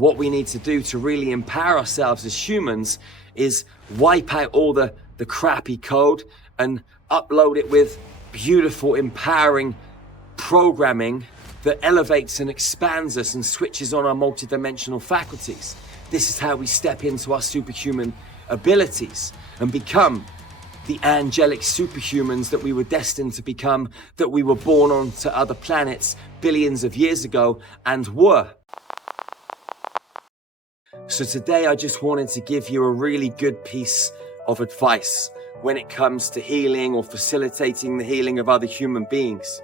What we need to do to really empower ourselves as humans is wipe out all the crappy code and upload it with beautiful, empowering programming that elevates and expands us and switches on our multidimensional faculties. This is how we step into our superhuman abilities and become the angelic superhumans that we were destined to become, that we were born onto other planets billions of years ago and were. So today I just wanted to give you a really good piece of advice when it comes to healing or facilitating the healing of other human beings.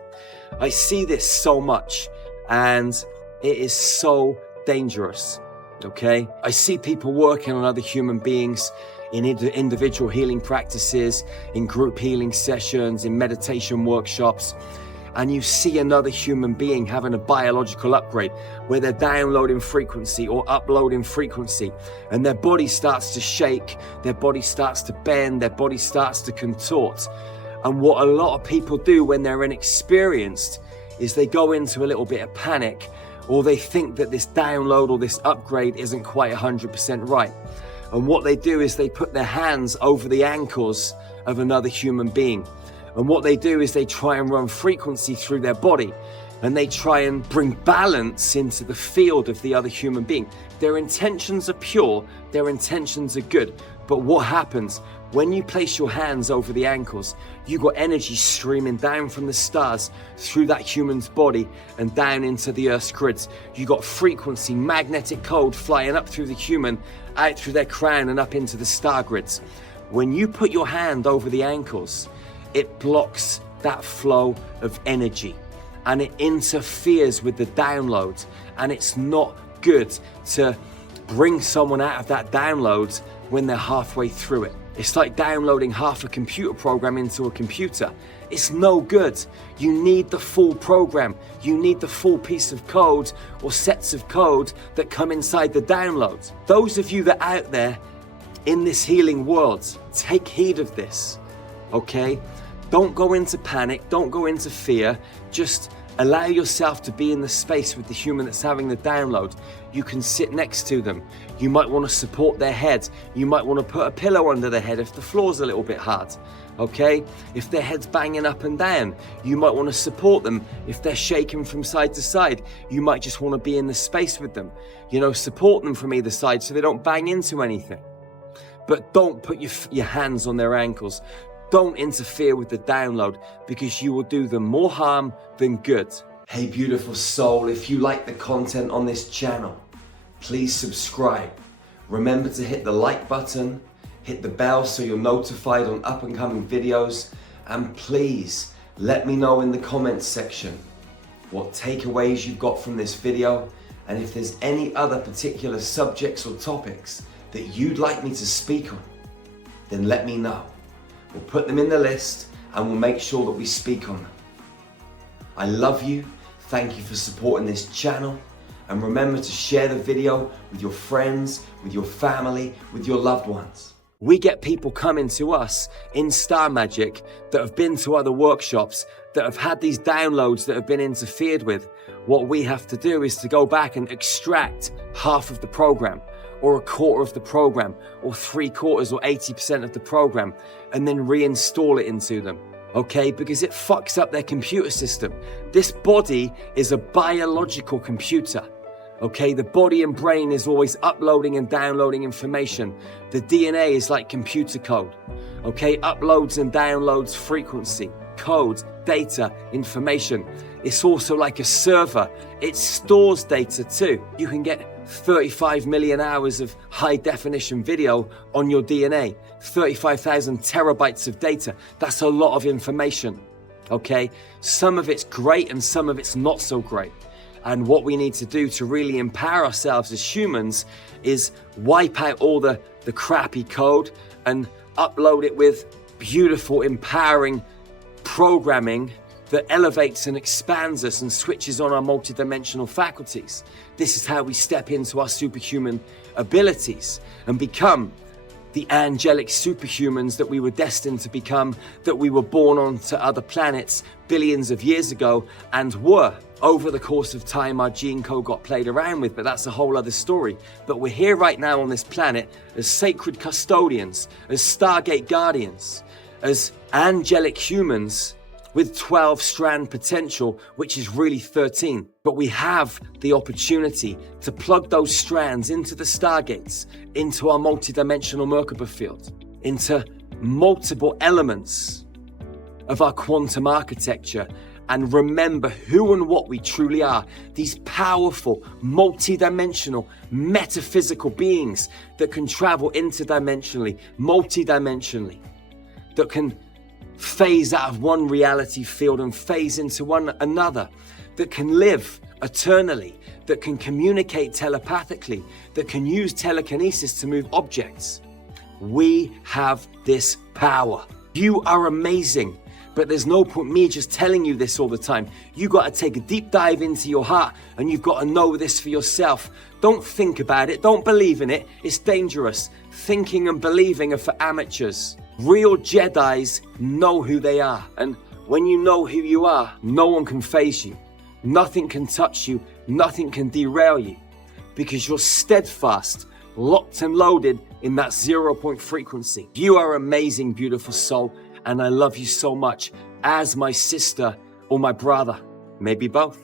I see this so much and it is so dangerous, okay? I see people working on other human beings in individual healing practices, in group healing sessions, in meditation workshops, and you see another human being having a biological upgrade where they're downloading frequency or uploading frequency, and their body starts to shake, their body starts to bend, their body starts to contort. And what a lot of people do when they're inexperienced is they go into a little bit of panic, or they think that this download or this upgrade isn't quite 100% right. And what they do is they put their hands over the ankles of another human being. And what they do is they try and run frequency through their body, and they try and bring balance into the field of the other human being. Their intentions are pure, their intentions are good. But what happens when you place your hands over the ankles? You got energy streaming down from the stars through that human's body and down into the Earth's grids. You got frequency, magnetic code flying up through the human, out through their crown and up into the star grids. When you put your hand over the ankles, it blocks that flow of energy and it interferes with the download, and it's not good to bring someone out of that download when they're halfway through it. It's like downloading half a computer program into a computer. It's no good. You need the full program. You need the full piece of code or sets of code that come inside the download. Those of you that are out there in this healing world, take heed of this, okay? Don't go into panic, don't go into fear. Just allow yourself to be in the space with the human that's having the download. You can sit next to them. You might want to support their head. You might want to put a pillow under their head if the floor's a little bit hard, okay? If their head's banging up and down, you might want to support them. If they're shaking from side to side, you might just want to be in the space with them. You know, support them from either side so they don't bang into anything. But don't put your hands on their ankles. Don't interfere with the download, because you will do them more harm than good. Hey beautiful soul, if you like the content on this channel, please subscribe. Remember to hit the like button, hit the bell so you're notified on up and coming videos, and please let me know in the comments section what takeaways you've got from this video, and if there's any other particular subjects or topics that you'd like me to speak on, then let me know. We'll put them in the list and we'll make sure that we speak on them. I love you. Thank you for supporting this channel. And remember to share the video with your friends, with your family, with your loved ones. We get people coming to us in Star Magic that have been to other workshops, that have had these downloads that have been interfered with. What we have to do is to go back and extract half of the program, or a quarter of the program, or 3/4 or 80% of the program, and then reinstall it into them, okay? Because it fucks up their computer system. This body is a biological computer, okay? The body and brain is always uploading and downloading information. The DNA is like computer code, okay? Uploads and downloads frequency, code, data, information. It's also like a server. It stores data too. You can get 35 million hours of high definition video on your DNA, 35,000 terabytes of data. That's a lot of information, okay? Some of it's great and some of it's not so great. And what we need to do to really empower ourselves as humans is wipe out all the crappy code and upload it with beautiful, empowering programming that elevates and expands us and switches on our multidimensional faculties. This is how we step into our superhuman abilities and become the angelic superhumans that we were destined to become, that we were born onto other planets billions of years ago and were. over the course of time, our gene code got played around with, but that's a whole other story. But we're here right now on this planet as sacred custodians, as Stargate guardians, as angelic humans with 12-strand potential, which is really 13. But we have the opportunity to plug those strands into the Stargates, into our multidimensional Merkaba field, into multiple elements of our quantum architecture, and remember who and what we truly are. These powerful, multidimensional, metaphysical beings that can travel interdimensionally, multidimensionally, that can phase out of one reality field and phase into another, that can live eternally, that can communicate telepathically, that can use telekinesis to move objects. We have this power. You are amazing, but there's no point me just telling you this all the time. You got to take a deep dive into your heart, and you've got to know this for yourself. Don't think about it, don't believe in it. It's dangerous. Thinking and believing are for amateurs. Real Jedis know who they are, and when you know who you are, no one can faze you. Nothing can touch you, nothing can derail you, because you're steadfast, locked and loaded in that 0 point frequency. You are amazing, beautiful soul, and I love you so much as my sister or my brother, maybe both.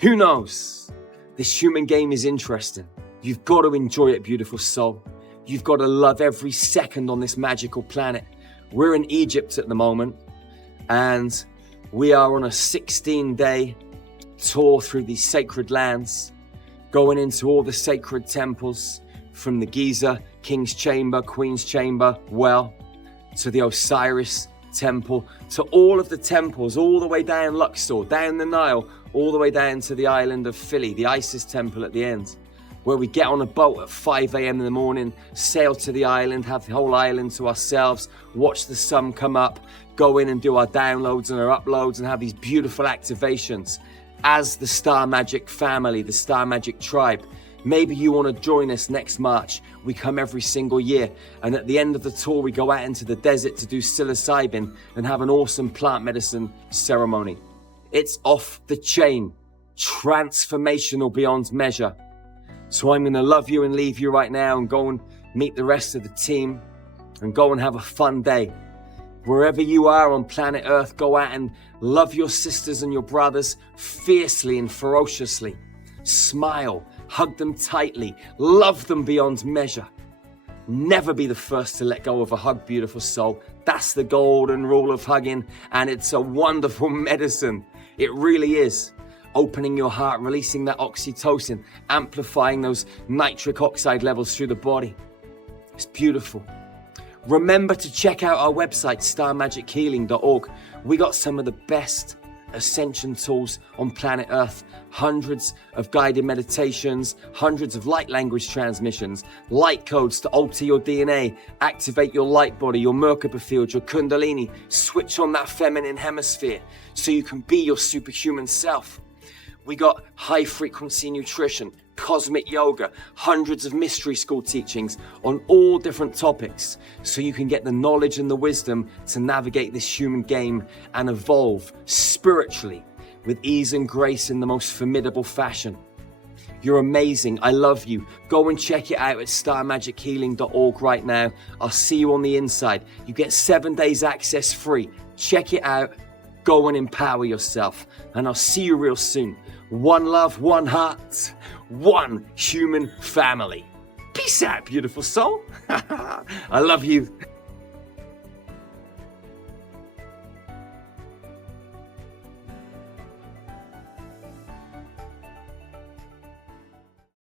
Who knows? This human game is interesting. You've got to enjoy it, beautiful soul. You've got to love every second on this magical planet. We're in Egypt at the moment, and we are on a 16-day tour through these sacred lands, going into all the sacred temples, from the Giza, King's Chamber, Queen's Chamber, well, to the Osiris Temple, to all of the temples, all the way down Luxor, down the Nile, all the way down to the island of Philae, the Isis Temple at the end, where we get on a boat at 5 a.m. in the morning, sail to the island, have the whole island to ourselves, watch the sun come up, go in and do our downloads and our uploads, and have these beautiful activations as the Star Magic family, the Star Magic tribe. Maybe you want to join us next March. We come every single year, and at the end of the tour, we go out into the desert to do psilocybin and have an awesome plant medicine ceremony. It's off the chain, transformational beyond measure. So I'm going to love you and leave you right now and go and meet the rest of the team and go and have a fun day. Wherever you are on planet Earth, go out and love your sisters and your brothers fiercely and ferociously. Smile, hug them tightly, love them beyond measure. Never be the first to let go of a hug, beautiful soul. That's the golden rule of hugging, and it's a wonderful medicine. It really is. Opening your heart, releasing that oxytocin, amplifying those nitric oxide levels through the body. It's beautiful. Remember to check out our website, starmagichealing.org. We got some of the best ascension tools on planet Earth. Hundreds of guided meditations, hundreds of light language transmissions, light codes to alter your DNA, activate your light body, your Merkaba field, your Kundalini, switch on that feminine hemisphere so you can be your superhuman self. We got high frequency nutrition, cosmic yoga, hundreds of mystery school teachings on all different topics, so you can get the knowledge and the wisdom to navigate this human game and evolve spiritually with ease and grace in the most formidable fashion. You're amazing. I love you. Go and check it out at starmagichealing.org right now. I'll see you on the inside. You get 7 days access free. Check it out. Go and empower yourself. And I'll see you real soon. One love, one heart, one human family. Peace out, beautiful soul. I love you.